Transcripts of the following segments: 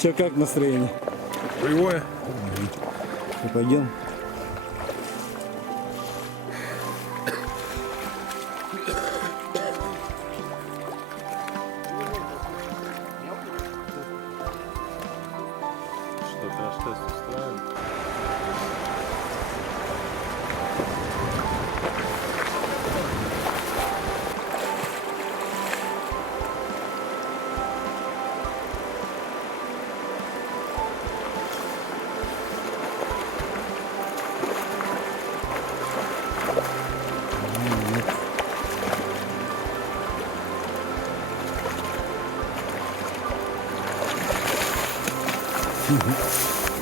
Че, как настроение? Боевое. Ну, пойдем. Что-то аж тест устраивает.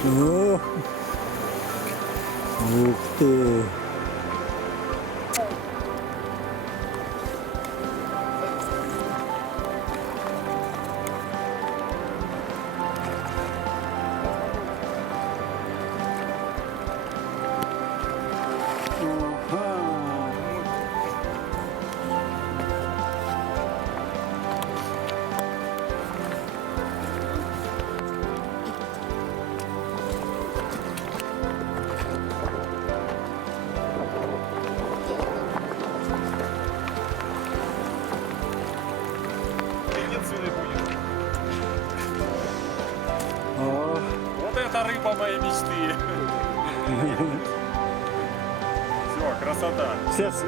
О, ух ты! Единственный будет. О, Вот это рыба моей мечты. Все, красота. сейчас,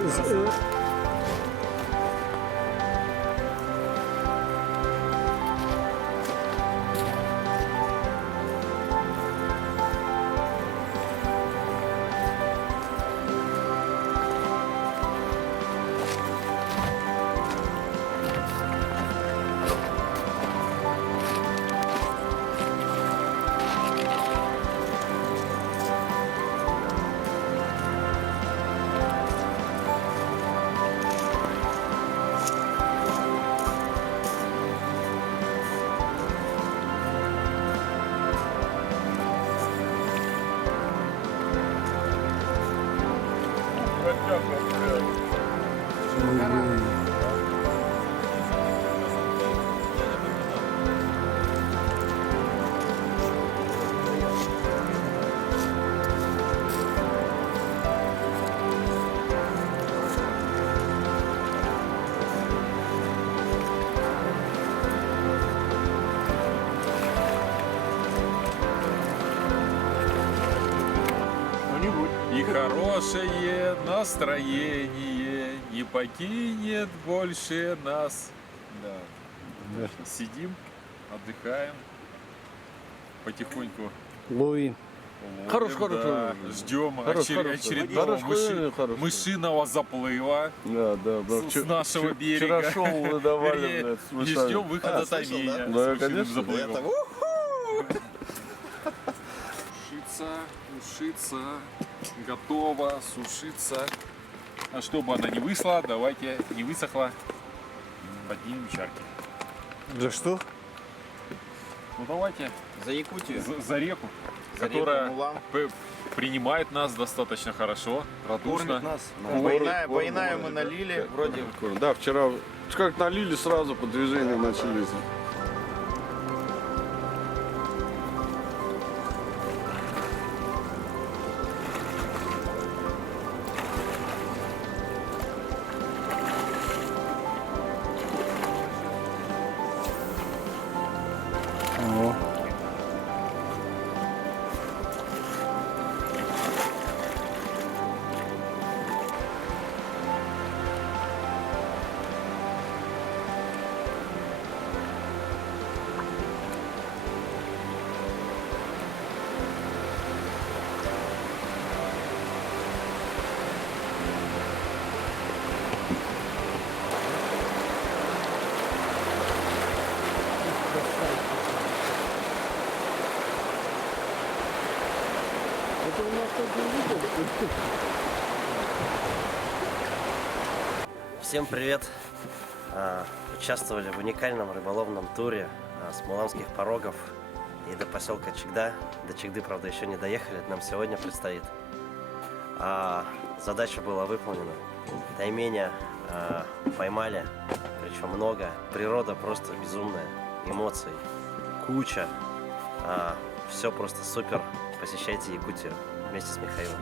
И хорошее настроение не покинет больше нас. Да. Сидим, отдыхаем, потихоньку лови. ловим, Хорош. ждем Хорош. очередного Хорош. мышиного заплыва Да. с нашего берега. Вчера шоу выдавали, Вернее, блядь, с и мышами. ждем выхода Томиня Да, с мышиным конечно. заплывом. Сушиться, готово, сушиться. А чтобы она не высохла, давайте, не высохла, поднимем чарки. Да что? Ну давайте За Якутию. за реку, За которая реку Мулам. принимает нас достаточно хорошо, радушно. Нас. Ну, Бойная мы налили, вроде. Да, вчера как налили, сразу по движению начались. О. Это у нас только видео. Всем привет! Участвовали в уникальном рыболовном туре с Муламских порогов и до поселка Чегда. До Чегды, правда, еще не доехали, это нам сегодня предстоит. Задача была выполнена. Тайменя поймали, причем много. Природа просто безумная. эмоций куча. Все просто супер. Посещайте Якутию вместе с Михаилом.